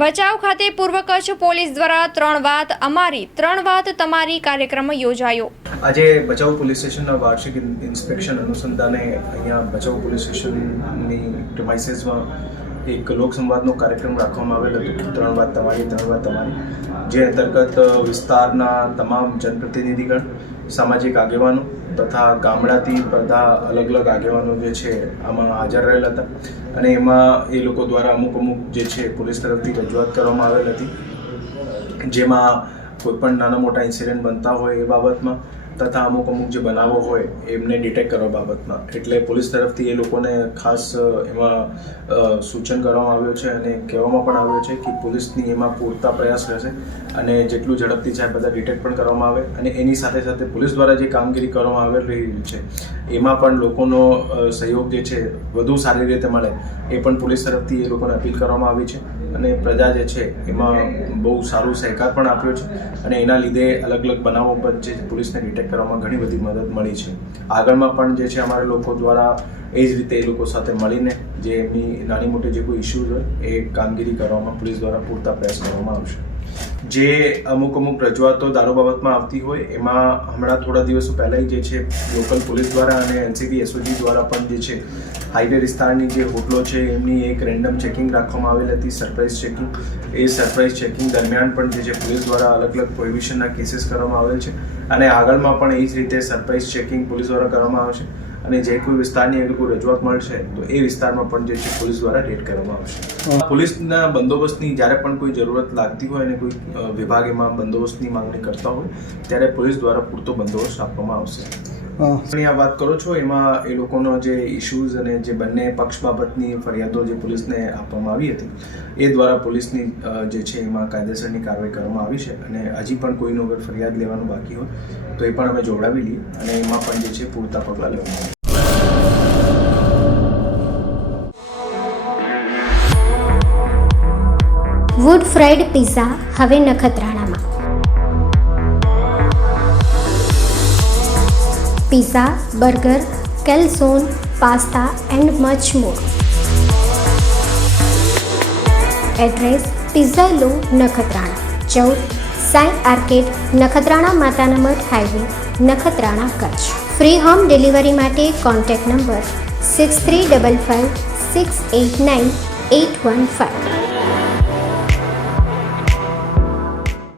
ભચાઉ ખાતે પૂર્વ કચ્છ પોલીસ દ્વારા 3 વાત અમારી 3 વાત તમારી કાર્યક્રમ યોજાયો। આજે ભચાઉ પોલીસ સ્ટેશનના વાર્ષિક ઇન્સ્પેક્શન અનુસંધાને અહીંયા ભચાઉ પોલીસ સ્ટેશનની પ્રિમાઇસીસમાં એક લોકસંવાદનો કાર્યક્રમ રાખવામાં આવેલો હતો। 3 વાત તમારી 3 વાત અમારી, જે અંતર્ગત વિસ્તારના તમામ જનપ્રતિનિધિગણ, સામાજિક આગેવાનો તથા ગામડાથી બધા અલગ અલગ આગેવાનો જે છે આમાં હાજર રહેલા હતા અને એમાં એ લોકો દ્વારા અમુક જે છે પોલીસ તરફથી રજૂઆત કરવામાં આવેલ હતી, જેમાં કોઈપણ નાના મોટા ઇન્સિડન્ટ બનતા હોય એ બાબતમાં તથા અમુક જે બનાવો હોય એમને ડિટેક્ટ કરવા બાબતમાં, એટલે પોલીસ તરફથી એ લોકોને ખાસ એમાં સૂચન કરવામાં આવ્યું છે અને કહેવામાં પણ આવ્યું છે કે પોલીસની એમાં પૂરતા પ્રયાસ રહેશે અને જેટલું ઝડપથી છે બધા ડિટેક્ટ પણ કરવામાં આવે અને એની સાથે સાથે પોલીસ દ્વારા જે કામગીરી કરવામાં આવી રહી છે એમાં પણ લોકોનો સહયોગ જે છે વધુ સારી રીતે મળે એ પણ પોલીસ તરફથી એ લોકોને અપીલ કરવામાં આવી છે અને પ્રજા જે છે એમાં બહુ સારું સહકાર પણ આપ્યો છે અને એના લીધે અલગ અલગ બનાવો પર જે પોલીસને ડિટેક્ટ કરવામાં ઘણી બધી મદદ મળી છે। આગળમાં પણ જે છે અમારા લોકો દ્વારા એ જ રીતે એ લોકો સાથે મળીને જે એમની નાની મોટી જે કોઈ ઇસ્યુઝ હોય એ કામગીરી કરવામાં પોલીસ દ્વારા પૂરતા પ્રયાસ કરવામાં આવશે। જે અમુક રજૂઆતો દારૂ બાબતમાં આવતી હોય એમાં હમણાં થોડા દિવસો પહેલાં જે છે લોકલ પોલીસ દ્વારા અને એનસીબી એસઓજી દ્વારા પણ જે છે હાઈવે વિસ્તારની જે હોટલો છે એમની એક રેન્ડમ ચેકિંગ રાખવામાં આવેલી હતી, સરપ્રાઇઝ ચેકિંગ। એ સરપ્રાઇઝ ચેકિંગ દરમિયાન પણ જે છે પોલીસ દ્વારા અલગ અલગ પ્રોહિબિશનના કેસીસ કરવામાં આવેલ છે અને આગળમાં પણ એ જ રીતે સરપ્રાઇઝ ચેકિંગ પોલીસ દ્વારા કરવામાં આવશે અને જે કોઈ વિસ્તારની એ લોકો રજૂઆત મળશે તો એ વિસ્તારમાં પણ જે છે પોલીસ દ્વારા રેડ કરવામાં આવશે। પોલીસના બંદોબસ્તની જ્યારે પણ કોઈ જરૂરત લાગતી હોય અને કોઈ વિભાગ એમાં બંદોબસ્તની માંગણી કરતા હોય ત્યારે પોલીસ દ્વારા પૂરતો બંદોબસ્ત આપવામાં આવશે। આ વાત કરો છો એમાં એ લોકોનો જે ઇશ્યુઝ અને જે બંને પક્ષ બાબતની ફરિયાદો જે પોલીસને આપવામાં આવી હતી એ દ્વારા પોલીસની જે છે એમાં કાયદેસરની કાર્યવાહી કરવામાં આવી છે અને હજી પણ કોઈનું અગર ફરિયાદ લેવાનું બાકી હોય તો એ પણ અમે જોડાવી લઈએ અને એમાં પણ જે છે પૂરતા પગલાં લેવામાં આવે। વુડ ફ્રાઈડ પિઝા હવે નખત્રાણામાં। Pizza, burger, calzone, pasta and much more. Address: pizza લો, નખત્રાણા 14 સાઈ આર્કેડ, નખત્રાણા માતાના મઠ highway, Nakhatrana, Kutch. Free home delivery માટે કોન્ટેક્ટ નંબર 6355 689 815।